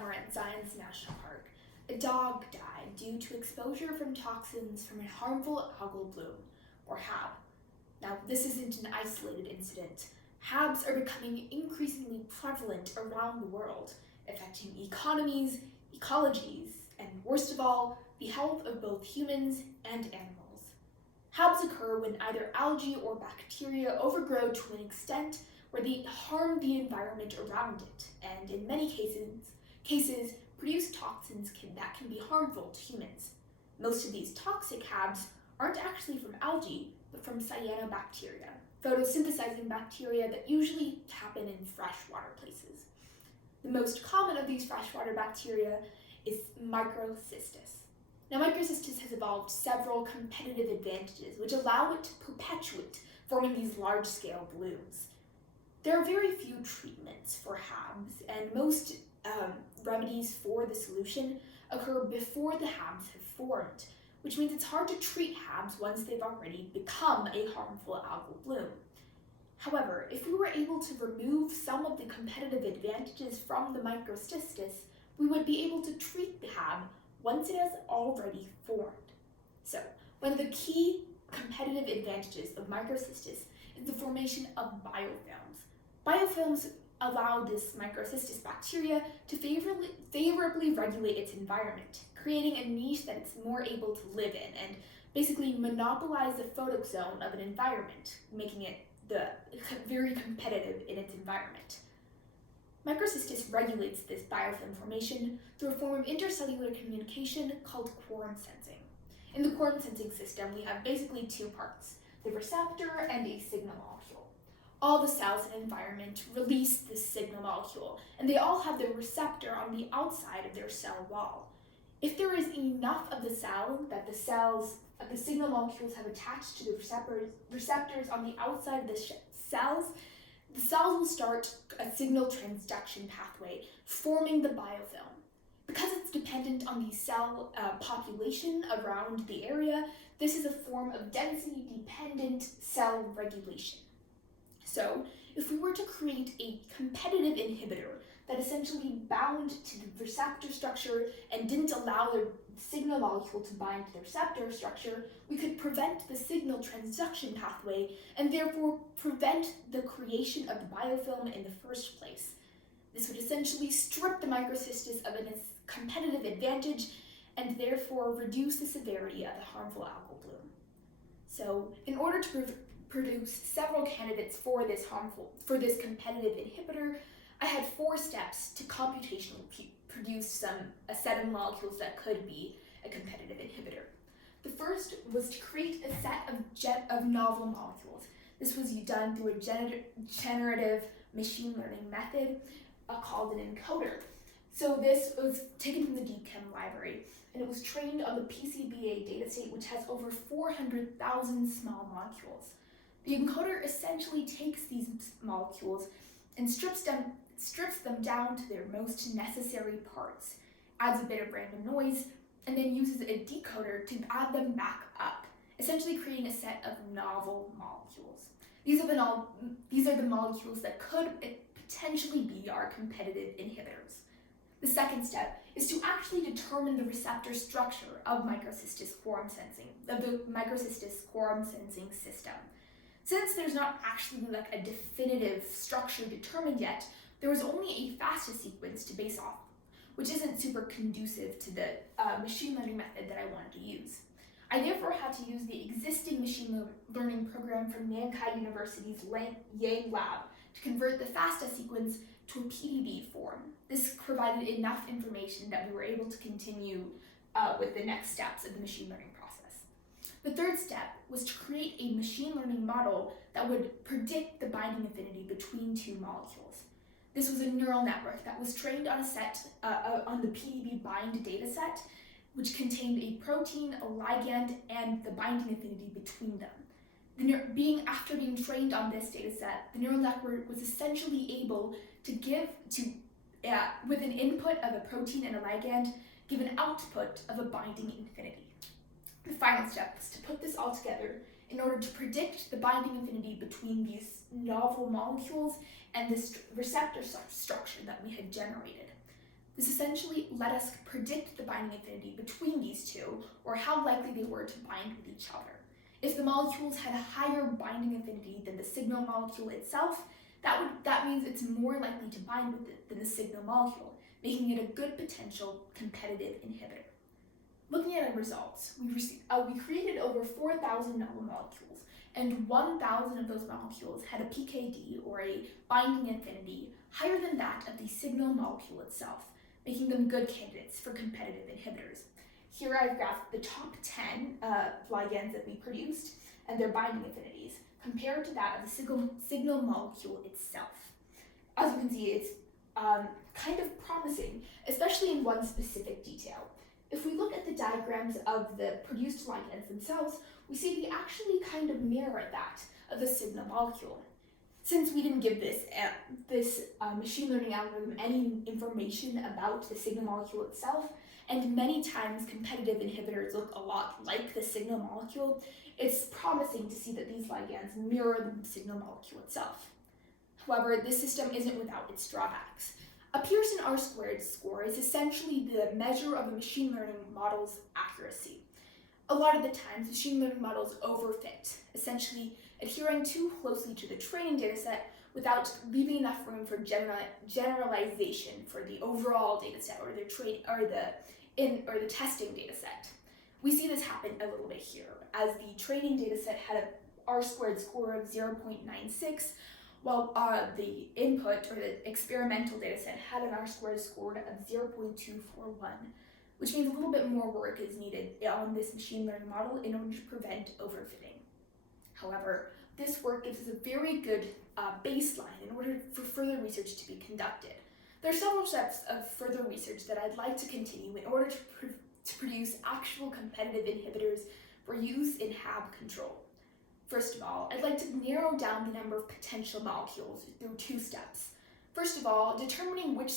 summer at Zion's National Park, a dog died due to exposure from toxins from a harmful algal bloom, or HAB. Now, this isn't an isolated incident. HABs are becoming increasingly prevalent around the world, affecting economies, ecologies, and worst of all, the health of both humans and animals. HABs occur when either algae or bacteria overgrow to an extent where they harm the environment around it, and in many cases produce toxins that can be harmful to humans. Most of these toxic HABs aren't actually from algae, but from cyanobacteria, photosynthesizing bacteria that usually happen in freshwater places. The most common of these freshwater bacteria is Microcystis. Now, Microcystis has evolved several competitive advantages which allow it to perpetuate, forming these large-scale blooms. There are very few treatments for HABs, and most remedies for the solution occur before the HABs have formed, which means it's hard to treat HABs once they've already become a harmful algal bloom. However, if we were able to remove some of the competitive advantages from the Microcystis, we would be able to treat the HAB once it has already formed. So, one of the key competitive advantages of Microcystis is the formation of biofilms. Biofilms allow this Microcystis bacteria to favorably regulate its environment, creating a niche that it's more able to live in and basically monopolize the photozone of an environment, making it very competitive in its environment. Microcystis regulates this biofilm formation through a form of intercellular communication called quorum sensing. In the quorum sensing system, we have basically two parts, the receptor and a signal molecule. All the cells in an environment release this signal molecule, and they all have the receptor on the outside of their cell wall. If there is enough of the cell that the signal molecules have attached to the receptors on the outside of the cells will start a signal transduction pathway, forming the biofilm. Because it's dependent on the cell population around the area, this is a form of density-dependent cell regulation. So, if we were to create a competitive inhibitor that essentially bound to the receptor structure and didn't allow the signal molecule to bind to the receptor structure, we could prevent the signal transduction pathway and therefore prevent the creation of the biofilm in the first place. This would essentially strip the Microcystis of its competitive advantage and therefore reduce the severity of the harmful algal bloom. So, in order to produce several candidates for this competitive inhibitor, I had 4 steps to computationally produce a set of molecules that could be a competitive inhibitor. The first was to create a set of novel molecules. This was done through a generative machine learning method called an encoder. So this was taken from the DeepChem library, and it was trained on the PCBA dataset, which has over 400,000 small molecules. The encoder essentially takes these molecules and strips them down to their most necessary parts, adds a bit of random noise, and then uses a decoder to add them back up, essentially creating a set of novel molecules. These are the molecules that could potentially be our competitive inhibitors. The second step is to actually determine the receptor structure of the Microcystis quorum sensing system. Since there's not actually a definitive structure determined yet, there was only a FASTA sequence to base off, which isn't super conducive to the machine learning method that I wanted to use. I therefore had to use the existing machine learning program from Nankai University's Yang lab to convert the FASTA sequence to a PDB form. This provided enough information that we were able to continue with the next steps of the machine learning process. The third step was to create a machine learning model that would predict the binding affinity between two molecules. This was a neural network that was trained on on the PDB bind dataset, which contained a protein, a ligand, and the binding affinity between them. After being trained on this dataset, the neural network was essentially able to with an input of a protein and a ligand, give an output of a binding affinity. The final step was to put this all together in order to predict the binding affinity between these novel molecules and this receptor structure that we had generated. This essentially let us predict the binding affinity between these two, or how likely they were to bind with each other. If the molecules had a higher binding affinity than the signal molecule itself, that means it's more likely to bind with it than the signal molecule, making it a good potential competitive inhibitor. Looking at our results, we created over 4,000 novel molecules, and 1,000 of those molecules had a pKd, or a binding affinity, higher than that of the signal molecule itself, making them good candidates for competitive inhibitors. Here I've graphed the top 10 ligands that we produced and their binding affinities compared to that of the signal molecule itself. As you can see, it's kind of promising, especially in one specific detail. If we look at the diagrams of the produced ligands themselves, we see they actually kind of mirror that of the signal molecule. Since we didn't give this machine learning algorithm any information about the signal molecule itself, and many times competitive inhibitors look a lot like the signal molecule, it's promising to see that these ligands mirror the signal molecule itself. However, this system isn't without its drawbacks. A Pearson R-squared score is essentially the measure of a machine learning model's accuracy. A lot of the times, machine learning models overfit, essentially adhering too closely to the training dataset without leaving enough room for generalization for the overall dataset or the testing dataset. We see this happen a little bit here, as the training dataset had an R-squared score of 0.96, while the input or the experimental dataset had an R-squared score of 0.241, which means a little bit more work is needed on this machine learning model in order to prevent overfitting. However, this work gives us a very good baseline in order for further research to be conducted. There are several steps of further research that I'd like to continue in order to produce actual competitive inhibitors for use in HAB control. First of all, I'd like to narrow down the number of potential molecules through two steps. First of all, determining which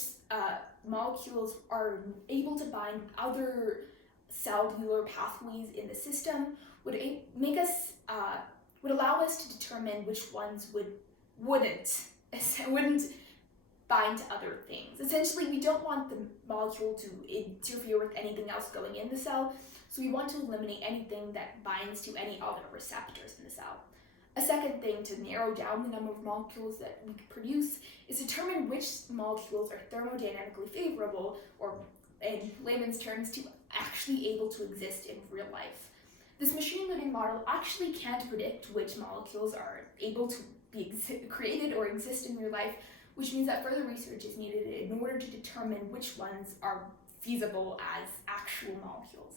molecules are able to bind other cellular pathways in the system would allow us to determine which ones wouldn't bind to other things. Essentially, we don't want the molecule to interfere with anything else going in the cell, so we want to eliminate anything that binds to any other receptors in the cell. A second thing to narrow down the number of molecules that we could produce is determine which molecules are thermodynamically favorable, or in layman's terms, to actually able to exist in real life. This machine learning model actually can't predict which molecules are able to be created or exist in real life, which means that further research is needed in order to determine which ones are feasible as actual molecules.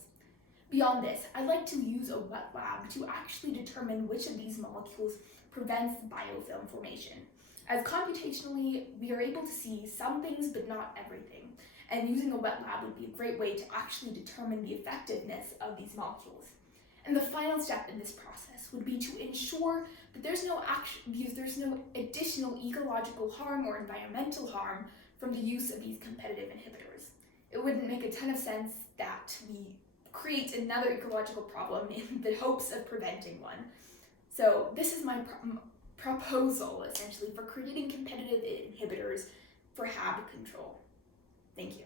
Beyond this, I'd like to use a wet lab to actually determine which of these molecules prevents biofilm formation, as computationally we are able to see some things but not everything, and using a wet lab would be a great way to actually determine the effectiveness of these molecules. And the final step in this process would be to ensure that there's no additional ecological harm or environmental harm from the use of these competitive inhibitors. It wouldn't make a ton of sense that we create another ecological problem in the hopes of preventing one. So this is my proposal, essentially, for creating competitive inhibitors for HAB control. Thank you.